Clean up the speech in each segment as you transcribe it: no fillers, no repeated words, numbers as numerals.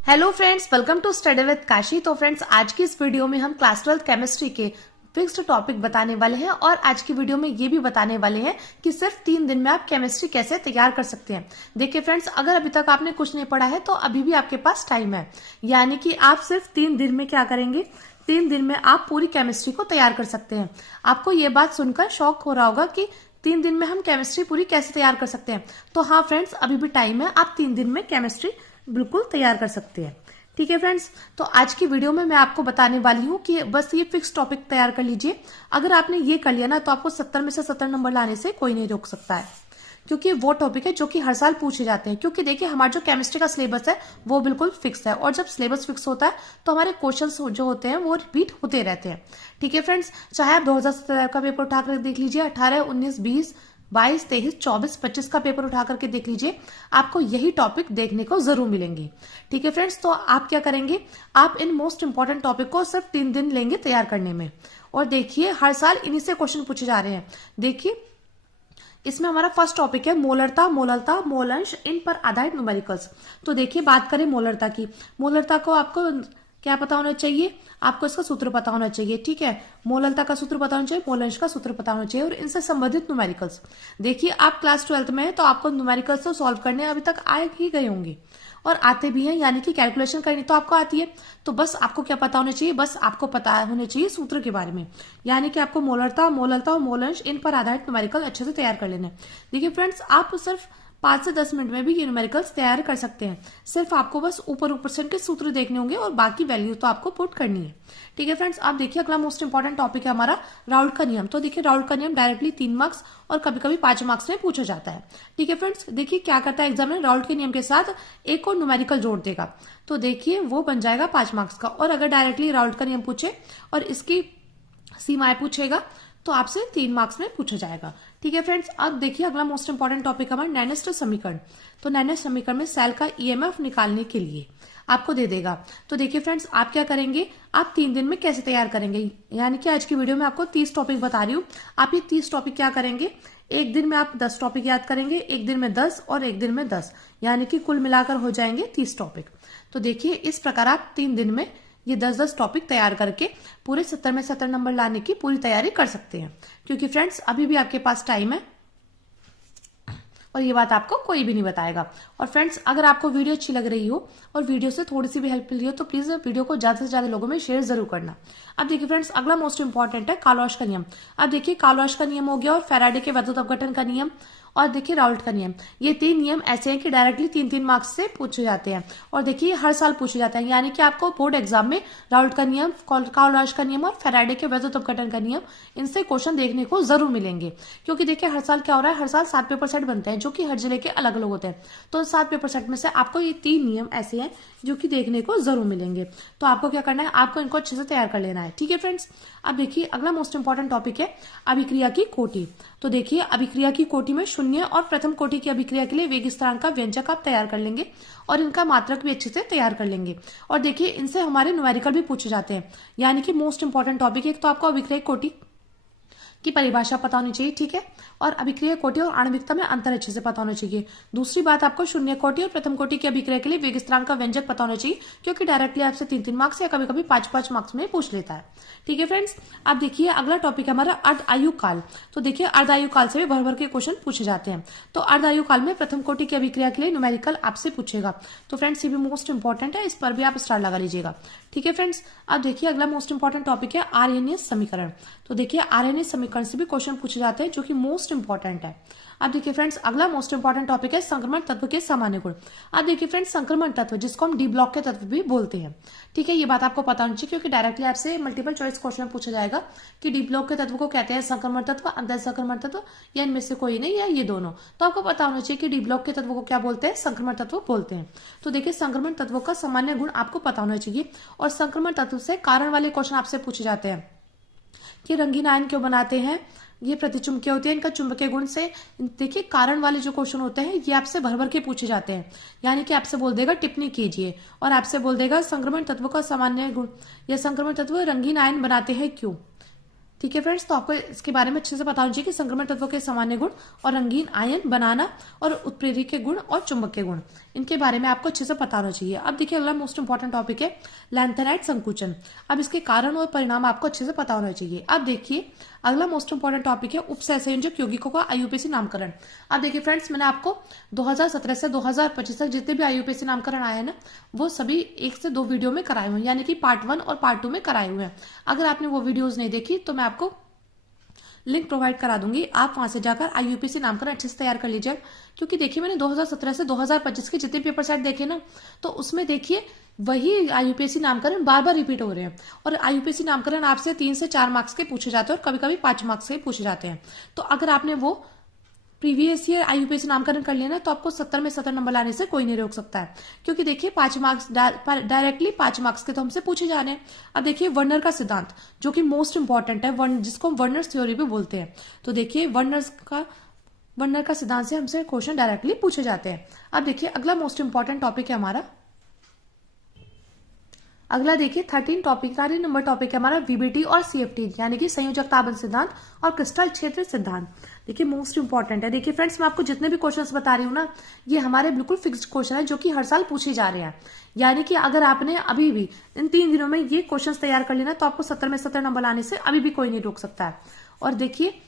Hello friends, welcome to study with Kashi. तो friends, आज की इस वीडियो में हम क्लास 12 केमिस्ट्री के फिक्स्ड टॉपिक बताने वाले हैं और आज की वीडियो में ये भी बताने वाले हैं कि सिर्फ 3 दिन में आप केमिस्ट्री कैसे तैयार कर सकते हैं। देखिए फ्रेंड्स, अगर अभी तक आपने कुछ नहीं पढ़ा है तो अभी भी आपके पास टाइम है, यानी कि आप सिर्फ 3 दिन में क्या करेंगे, 3 दिन में आप पूरी केमिस्ट्री को तैयार कर सकते हैं। आपको ये बात सुनकर शौक हो रहा होगा कि 3 दिन में हम केमिस्ट्री पूरी कैसे तैयार कर सकते हैं। तो हाँ फ्रेंड्स, अभी भी टाइम है, आप 3 दिन में केमिस्ट्री बिल्कुल तैयार कर सकते हैं। ठीक है फ्रेंड्स, तो आज की वीडियो में मैं आपको बताने वाली हूँ कि बस ये फिक्स टॉपिक तैयार कर लीजिए। अगर आपने ये कर लिया ना तो आपको 70 में से 70 नंबर लाने से कोई नहीं रोक सकता है, क्योंकि वो टॉपिक है जो कि हर साल पूछे जाते हैं। क्योंकि देखिए, हमारा जो केमिस्ट्री का सिलेबस है वो बिल्कुल फिक्स है, और जब सिलेबस फिक्स होता है तो हमारे क्वेश्चंस जो होते हैं वो रिपीट होते रहते हैं। ठीक है फ्रेंड्स, चाहे आप 2017 का पेपर उठाकर देख लीजिए, 18, 19, 20, 22, 23, 24, 25 का पेपर उठा करके देख लीजिए, आपको यही टॉपिक देखने को जरूर मिलेंगे। ठीक है फ्रेंड्स, तो आप क्या करेंगे, आप इन मोस्ट इंपॉर्टेंट टॉपिक को सिर्फ 3 दिन लेंगे तैयार करने में। और देखिए, हर साल इन्हीं से क्वेश्चन पूछे जा रहे हैं। देखिए, इसमें हमारा फर्स्ट टॉपिक है मोलरता, मोलरता, मोलंश, इन पर आधारित न्यूमेरिकल्स। तो देखिए, बात करें मोलरता की। मोलरता को आपको क्या पता होना चाहिए, आपको इसका सूत्र पता होना चाहिए। ठीक है, मोलरता का सूत्र पता होना चाहिए, मोलंश का सूत्र पता होना चाहिए, और इनसे संबंधित न्यूमेरिकल्स। देखिए, आप क्लास 12 में हैं तो आपको न्यूमेरिकल्स तो सॉल्व करने अभी तक आए ही गए होंगे और आते भी हैं, यानी कि कैलकुलेशन करनी तो आपको आती है। तो बस आपको क्या पता होना चाहिए, बस आपको पता होना चाहिए सूत्र के बारे में, यानी कि आपको मोलरता, मोलरता और मोलंश, इन पर आधारित न्यूमेरिकल अच्छे से तैयार कर लेना है। देखिए फ्रेंड्स, आप सिर्फ 5 से 10 मिनट में भी ये न्यूमेरिकल्स तैयार कर सकते हैं। सिर्फ आपको बस ऊपर ऊपर से इनके सूत्र देखने होंगे और बाकी वैल्यू तो आपको पुट करनी है। ठीक है फ्रेंड्स, आप देखिए, अगला मोस्ट इंपॉर्टेंट टॉपिक है हमारा राउल्ट का नियम। तो देखिए, राउल्ट का नियम डायरेक्टली 3 मार्क्स और कभी कभी 5 मार्क्स में पूछा जाता है। ठीक है फ्रेंड्स, देखिए क्या करता है एग्जामिनर, राउल्ट के नियम के साथ एक और न्यूमेरिकल जोड़ देगा, तो देखिए वो बन जाएगा 5 मार्क्स का। और अगर डायरेक्टली राउल्ट का नियम पूछे और इसकी सीमाएं पूछेगा तो आपसे 3 मार्क्स में पूछा जाएगा। ठीक है फ्रेंड्स, अब देखिए अगला मोस्ट इंपॉर्टेंट टॉपिक हमारा नैनोस्टर समीकरण। तो नैनोस्टर समीकरण में सेल का ईएमएफ निकालने के लिए आपको दे देगा। तो देखिए फ्रेंड्स, आप क्या करेंगे, आप 3 दिन में कैसे तैयार करेंगे, यानी कि आज की वीडियो में आपको 30 टॉपिक बता रही हूँ। आप ये 30 टॉपिक क्या करेंगे, एक दिन में आप 10 टॉपिक याद करेंगे, एक दिन में 10 और एक दिन में 10, यानी कि कुल मिलाकर हो जाएंगे 30 टॉपिक। तो देखिए, इस प्रकार आप 3 दिन में ये 10-10 टॉपिक तैयार करके पूरे 70 में 70 नंबर लाने की पूरी तैयारी कर सकते हैं। क्योंकि फ्रेंड्स, अभी भी आपके पास टाइम है और ये बात आपको कोई भी नहीं बताएगा। और फ्रेंड्स, अगर आपको वीडियो अच्छी लग रही हो और वीडियो से थोड़ी सी भी हेल्प मिल रही हो तो प्लीज वीडियो को ज्यादा से ज्यादा लोगों में शेयर जरूर करना। अब देखिए फ्रेंड्स, अगला मोस्ट इंपॉर्टेंट है कालौश का नियम। अब देखिए, कालौश का नियम हो गया और फैराडे के वैद्युत अपघटन का नियम, और देखिए राउल्ट का नियम। ये 3 नियम ऐसे हैं कि डायरेक्टली 3-3 मार्क्स से पूछे जाते हैं, और देखिए हर साल पूछे जाते हैं, यानी कि आपको बोर्ड एग्जाम में राउल्ट का नियम, कालौश का नियम और फैराडे के वैद्युत अपघटन का नियम, इनसे क्वेश्चन देखने को जरूर मिलेंगे। क्योंकि देखिए, हर साल क्या हो रहा है, हर साल 7 पेपर सेट बनते हैं जो कि हर जिले के अलग अलग होते हैं। तो 7 पेपर सेट में से आपको ये 3 नियम ऐसे हैं जो कि देखने को जरूर मिलेंगे। तो आपको क्या करना है, आपको इनको अच्छे से तैयार कर लेना है। ठीक है फ्रेंड्स, अब देखिए अगला मोस्ट इंपॉर्टेंट टॉपिक है अभिक्रिया की कोटि। तो देखिए, अभिक्रिया की कोटि में शून्य और प्रथम कोटि की अभिक्रिया के लिए वेग स्थिरांक का व्यंजक आप तैयार कर लेंगे और इनका मात्रक भी अच्छे से तैयार कर लेंगे। और देखिए, इनसे हमारे न्यूमेरिकल भी पूछे जाते हैं, यानी कि मोस्ट इंपॉर्टेंट टॉपिक है। एक तो आपको अभिक्रिया कोटि की परिभाषा पता होनी चाहिए। ठीक है, और अभिक्रिया कोटि और आणविकता में अंतर अच्छे से पता होना चाहिए। दूसरी बात, आपको शून्य कोटि और प्रथम कोटि की अभिक्रिया के लिए वेग स्थिरांक का व्यंजक पता होना चाहिए, क्योंकि डायरेक्टली आपसे 3-3 मार्क्स या कभी कभी 5-5 मार्क्स में पूछ लेता है। ठीक है फ्रेंड्स, अब देखिए अगला टॉपिक है हमारा अर्ध आयु काल। तो देखिए, अर्ध आयु काल से भी भर भर के क्वेश्चन पूछे जाते हैं। तो अर्ध आयु काल में प्रथम कोटि की अभिक्रिया के लिए न्यूमेरिकल आपसे पूछेगा। तो फ्रेंड्स, ये भी मोस्ट इंपॉर्टेंट है, इस पर भी आप स्टार लगा लीजिएगा। ठीक है फ्रेंड्स, अब देखिए अगला मोस्ट इंपॉर्टेंट टॉपिक है आर्यनीय समीकरण। तो देखिए, आर्यनीय समीकरण से भी क्वेश्चन पूछे जाते हैं जो कि मोस्ट इंपॉर्टेंट है। अब देखिए फ्रेंड्स, अगला मोस्ट इंपॉर्टेंट टॉपिक है संक्रमण तत्व के सामान्य गुण। अब देखिए फ्रेंड्स, संक्रमण तत्व जिसको हम डी ब्लॉक के तत्व भी बोलते हैं। ठीक है, ये बात आपको पता होनी चाहिए, क्योंकि डायरेक्टली आपसे मल्टीपल चॉइस क्वेश्चन पूछा जाएगा कि डी ब्लॉक के तत्व को कहते हैं संक्रमण तत्व, अंतर संक्रमण तत्व, या इनमें से कोई नहीं, या ये दोनों। तो आपको पता होना चाहिए कि डी ब्लॉक के तत्व को क्या बोलते हैं, संक्रमण तत्व बोलते हैं। तो देखिए, संक्रमण तत्वों का सामान्य गुण आपको पता होना चाहिए। और संक्रमण तत्व से कारण वाले क्वेश्चन आपसे पूछे जाते हैं कि रंगीन आयन क्यों बनाते हैं, ये प्रतिचुंबकीय होते हैं, इनका चुंबकीय गुण से। देखिए, कारण वाले जो क्वेश्चन होते हैं ये आपसे भर भर के पूछे जाते हैं, यानी कि आपसे बोल देगा टिप्पणी कीजिए, और आपसे बोल देगा संक्रमण तत्व का सामान्य गुण या संक्रमण तत्व रंगीन आयन बनाते हैं क्यों। ठीक है फ्रेंड्स, तो आपको इसके बारे में अच्छे से पता होना चाहिए कि संक्रमण तत्वों के सामान्य गुण और रंगीन आयन बनाना और उत्प्रेरक के गुण और चुंबक के गुण, इनके बारे में आपको अच्छे से पता होना चाहिए। अब देखिए अगला मोस्ट इंपॉर्टेंट टॉपिक है लैंथेनाइट संकुचन। अब इसके कारण और परिणाम आपको अच्छे से पता होना चाहिए। अब देखिए अगला मोस्ट इंपॉर्टेंट टॉपिक है उपसहसंयोजक यौगिकों का आईयूपीएसी नामकरण। अब देखिए फ्रेंड्स, मैंने आपको 2017 से 2025 तक जितने भी आईयूपीएसी नामकरण आए हैं ना, वो सभी 1 से 2 वीडियो में कराए हुए हैं, यानी कि पार्ट 1 और पार्ट 2 में कराए हुए हैं। अगर आपने वो वीडियोज नहीं देखी तो मैं आपको लिंक प्रोवाइड करा दूंगी, आप वहां से जाकर आईयूपीएसी नामकरण अच्छे से तैयार कर लीजिए। क्योंकि देखिए मैंने 2017 से 2025 के जितने पेपर सेट देखे ना, तो उसमें देखिए वही आईयूपीएसी नामकरण बार बार रिपीट हो रहे हैं। और आईयूपीएसी नामकरण आपसे 3 से 4 मार्क्स के पूछे जाते हैं और कभी कभी 5 मार्क्स के पूछे जाते हैं। तो अगर आपने वो प्रीवियस ईयर आईयूपीएसी नामकरण कर लिया ना, तो आपको 70 में 70 नंबर लाने से कोई नहीं रोक सकता है। क्योंकि देखिए 5 मार्क्स डायरेक्टली 5 मार्क्स के तो हमसे पूछे जा रहे हैं। अब देखिए वर्नर का सिद्धांत, जो कि मोस्ट इंपॉर्टेंट है, जिसको हम वर्नर्स थ्योरी भी बोलते हैं। तो देखिए वर्नर का सिद्धांत से हमसे क्वेश्चन डायरेक्टली पूछे जाते हैं। अब देखिए अगला मोस्ट इंपॉर्टेंट टॉपिक है हमारा, अगला देखिए 13 नंबर टॉपिक है हमारा वीबीटी और सीएफटी, यानी कि संयोजकता आबंध सिद्धांत और क्रिस्टल क्षेत्र सिद्धांत। देखिए मोस्ट इंपॉर्टेंट है। देखिए फ्रेंड्स, मैं आपको जितने भी क्वेश्चंस बता रही हूँ ना, ये हमारे बिल्कुल फिक्स्ड क्वेश्चन है जो कि हर साल पूछे जा रहे हैं। यानी कि अगर आपने अभी भी इन 3 दिनों में ये क्वेश्चन तैयार कर लेना, तो आपको 70 में 70 नंबर लाने से अभी भी कोई नहीं रोक सकता है। और देखिए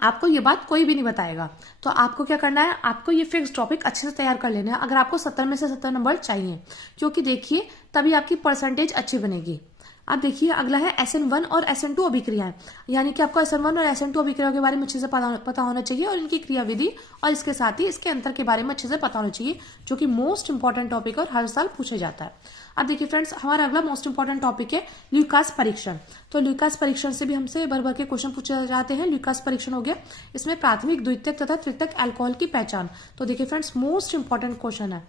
आपको ये बात कोई भी नहीं बताएगा। तो आपको क्या करना है, आपको ये फिक्स टॉपिक अच्छे से तैयार कर लेना है अगर आपको 70 में से 70 नंबर चाहिए। क्योंकि देखिए तभी आपकी परसेंटेज अच्छी बनेगी। अब देखिए अगला है SN1 और SN2 अभिक्रियाएं, यानी कि आपको SN1 और SN2 अभिक्रियाओं के बारे में अच्छे से पता होना चाहिए और इनकी क्रियाविधि और इसके साथ ही इसके अंतर के बारे में अच्छे से पता होना चाहिए, जो कि मोस्ट इंपॉर्टेंट टॉपिक और हर साल पूछा जाता है। अब देखिए फ्रेंड्स, हमारा अगला मोस्ट इंपॉर्टेंट टॉपिक है ल्यूकास परीक्षण। तो ल्यूकास परीक्षण से भी हमसे भर भर के क्वेश्चन पूछे जाते हैं। ल्यूकास परीक्षण हो गया, इसमें प्राथमिक, द्वितीयक तथा तृतीयक अल्कोहल की पहचान। तो देखिए फ्रेंड्स, मोस्ट इंपॉर्टेंट क्वेश्चन है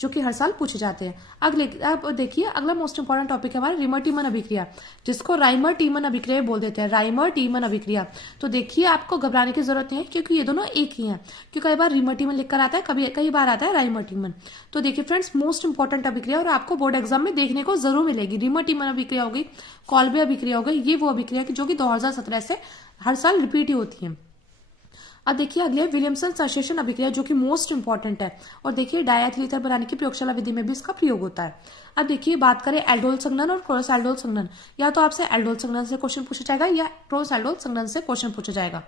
जो कि हर साल पूछे जाते हैं। अब देखिए अगला मोस्ट इंपॉर्टेंट टॉपिक है हमारा रिमर टीमन अभिक्रिया, जिसको राइमर टीमन अभिक्रिया बोल देते हैं, राइमर टीमन अभिक्रिया। तो देखिए आपको घबराने की जरूरत नहीं है, क्योंकि ये दोनों एक ही हैं। क्योंकि कई बार रिमर टीमन लिखकर आता है, कई बार आता है राइमर टीमन। तो देखिए फ्रेंड्स, मोस्ट इंपॉर्टेंट अभिक्रिया और आपको बोर्ड एग्जाम में देखने को जरूर मिलेगी। रिमर टीमन अभिक्रिया हो गई, कॉल्बे अभिक्रिया हो गई, ये वो अभिक्रिया जो कि 2017 से हर साल रिपीट ही होती है। अब देखिए अगले विलियमसन संश्लेषण अभिक्रिया, जो कि मोस्ट इंपॉर्टेंट है। और देखिए डायएथिल ईथर बनाने की प्रयोगशाला विधि में भी इसका प्रयोग होता है। अब देखिए बात करें एल्डोल संघनन और क्रॉस एल्डोल संघनन, या तो आपसे एल्डोल संघनन से क्वेश्चन पूछा जाएगा या क्रॉस एल्डोल संघनन से क्वेश्चन पूछा जाएगा।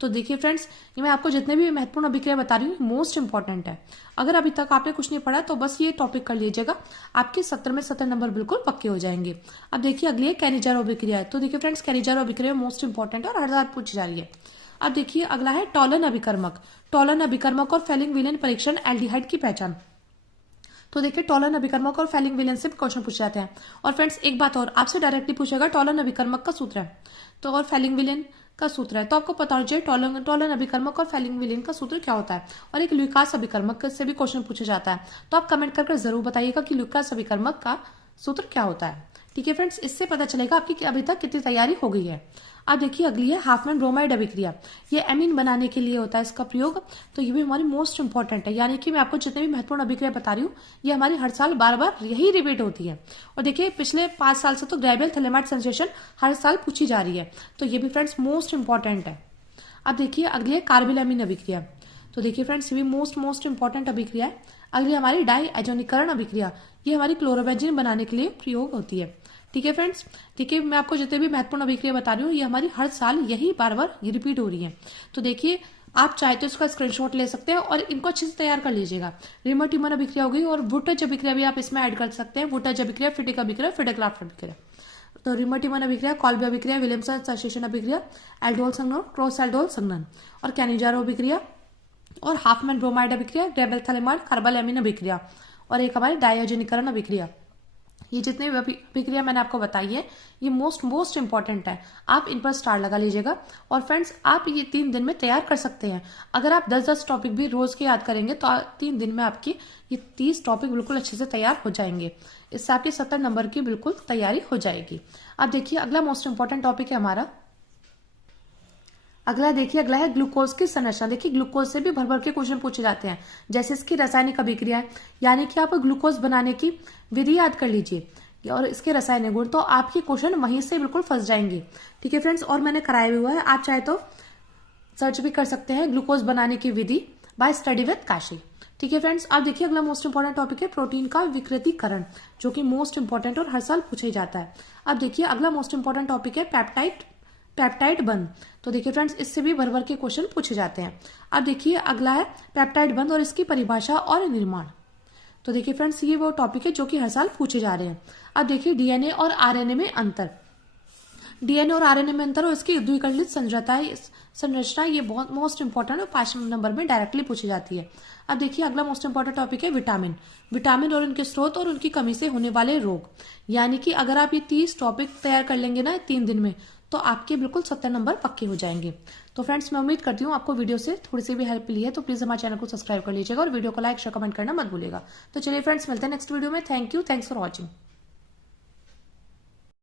तो देखिए फ्रेंड्स, ये मैं आपको जितने भी महत्वपूर्ण अभिक्रिया बता रही हूँ मोस्ट इंपॉर्टेंट है। अगर अभी तक आपने कुछ नहीं पढ़ा तो बस ये टॉपिक कर लीजिएगा, आपके 70 में 70 नंबर बिल्कुल पक्के हो जाएंगे। अब देखिए अगली है कैनिजारो अभिक्रिया है। तो देखिए फ्रेंड्स, कैनिजारो अभिक्रिया मोस्ट इंपॉर्टेंट है और हर साल पूछी जा रही है। अब देखिए अगला है टॉलन अभिकर्मक और फेलिंग विलेन परीक्षण एल्डिहाइड की पहचान। तो देखिए टॉलन अभिकर्मक और फेलिंग विलेन से क्वेश्चन पूछे जाते हैं। और फ्रेंड्स एक बात और, आपसे डायरेक्टली पूछेगा टॉलन अभिकर्मक का सूत्र है तो और फेलिंग विलेन का सूत्र है, तो आपको पता होना चाहिए टॉलन अभिकर्मक और फेलिंग विलेन का सूत्र क्या होता है। और एक ल्यूकास अभिकर्मक से भी क्वेश्चन पूछा जाता है। तो आप कमेंट करके जरूर बताइएगा कि ल्यूकास अभिकर्मक का सूत्र क्या होता है। ठीक है फ्रेंड्स, इससे पता चलेगा आपकी अभी तक कितनी तैयारी हो गई है। अब देखिए अगली है हाफमैन ब्रोमाइड अभिक्रिया, ये एमीन बनाने के लिए होता है इसका प्रयोग। तो ये भी हमारी मोस्ट इंपॉर्टेंट है, यानी कि मैं आपको जितने भी महत्वपूर्ण अभिक्रिया बता रही हूँ ये हमारी हर साल बार बार यही रिपीट होती है। और देखिए पिछले 5 साल से तो ग्रेवियल थैलेमाइड सेंसेशन हर साल पूछी जा रही है। तो ये भी फ्रेंड्स मोस्ट इंपॉर्टेंट है। अब देखिए अगली है कार्बिल अभिक्रिया। तो देखिए फ्रेंड्स, ये भी मोस्ट इंपॉर्टेंट अभिक्रिया है। अगली हमारी डाई आयोनीकरण अभिक्रिया, ये हमारी क्लोरोबेंजीन बनाने के लिए प्रयोग होती है। ठीक है फ्रेंड्स, ठीक है, मैं आपको जितने भी महत्वपूर्ण अभिक्रिया बता रही हूँ ये हमारी हर साल यही बार बार रिपीट हो रही है। तो देखिए आप चाहे तो इसका स्क्रीनशॉट ले सकते हैं और इनको अच्छे से तैयार कर लीजिएगा। रिमर टीमन अभिक्रिया हो गई और वुटज अभिक्रिया भी आप इसमें ऐड कर सकते हैं। वुटज अभिक्रिया, फिटिक अभिक्रिया, फिटेक्राफ्ट अभिक्रिया। तो रिमर टीमन अभिक्रिया, कॉल्बे अभिक्रिया, विलियमसन संश्लेषण अभिक्रिया, एल्डोल संघनन, क्रॉस एल्डोल संघनन और कैनिजारो अभिक्रिया और हाफमैन ब्रोमाइड अभिक्रिया, ग्रेवियल थैलेमाइड कार्बालैमिन अभिक्रिया और एक हमारी डायजोनीकरण अभिक्रिया। ये जितने भी अभिक्रिया मैंने आपको बताई है ये मोस्ट इंपॉर्टेंट है। आप इन पर स्टार लगा लीजिएगा। और फ्रेंड्स आप ये 3 दिन में तैयार कर सकते हैं। अगर आप 10-10 टॉपिक भी रोज के याद करेंगे तो 3 दिन में आपकी ये 30 टॉपिक बिल्कुल अच्छे से तैयार हो जाएंगे। इससे आपके 70 नंबर की बिल्कुल तैयारी हो जाएगी। अब देखिए अगला मोस्ट इंपॉर्टेंट टॉपिक है हमारा, अगला है ग्लूकोज की संरचना। देखिए ग्लूकोज से भी भर भर के क्वेश्चन पूछे जाते हैं, जैसे इसकी रासायनिक अभिक्रिया है, यानी कि आप ग्लूकोज बनाने की विधि याद कर लीजिए। और इसके रासायनिक गुण, तो आपके क्वेश्चन वहीं से बिल्कुल फंस जाएंगे। ठीक है फ्रेंड्स, और मैंने कराया भी हुआ है, आप चाहे तो सर्च भी कर सकते हैं ग्लूकोज बनाने की विधि बाय स्टडी विद काशी। ठीक है फ्रेंड्स, अब देखिए अगला मोस्ट इंपॉर्टेंट टॉपिक है प्रोटीन का विकृतीकरण, जो कि मोस्ट इंपॉर्टेंट और हर साल पूछा ही जाता है। अब देखिए अगला मोस्ट इंपॉर्टेंट टॉपिक है पेप्टाइड बंध। तो देखिए फ्रेंड्स, इससे भी भर भर के क्वेश्चन पूछे जाते हैं। अब देखिए अगला है पेप्टाइड बंध और इसकी परिभाषा और निर्माण। तो देखिए फ्रेंड्स, ये वो टॉपिक है जो कि हर साल पूछे जा रहे हैं। अब देखिए डीएनए और आरएनए में अंतर, डीएनए और आरएनए में अंतर और इसकी द्विकलित संरचना ये बहुत मोस्ट इंपॉर्टेंट और 5 नंबर में डायरेक्टली पूछी जाती है। अब देखिए अगला मोस्ट इंपॉर्टेंट टॉपिक है विटामिन और उनके स्रोत और उनकी कमी से होने वाले रोग। यानी कि अगर आप ये 30 टॉपिक तैयार कर लेंगे ना 3 दिन में, तो आपके बिल्कुल 70 नंबर पक्के हो जाएंगे। तो फ्रेंड्स, मैं उम्मीद करती हूँ आपको वीडियो से थोड़ी सी भी हेल्प मिली है, तो प्लीज हमारे चैनल को सब्सक्राइब कर लीजिएगा और वीडियो को लाइक शेयर कमेंट करना मत भूलिएगा। तो चलिए फ्रेंड्स, मिलते हैं नेक्स्ट वीडियो में। Thank you, thanks for watching.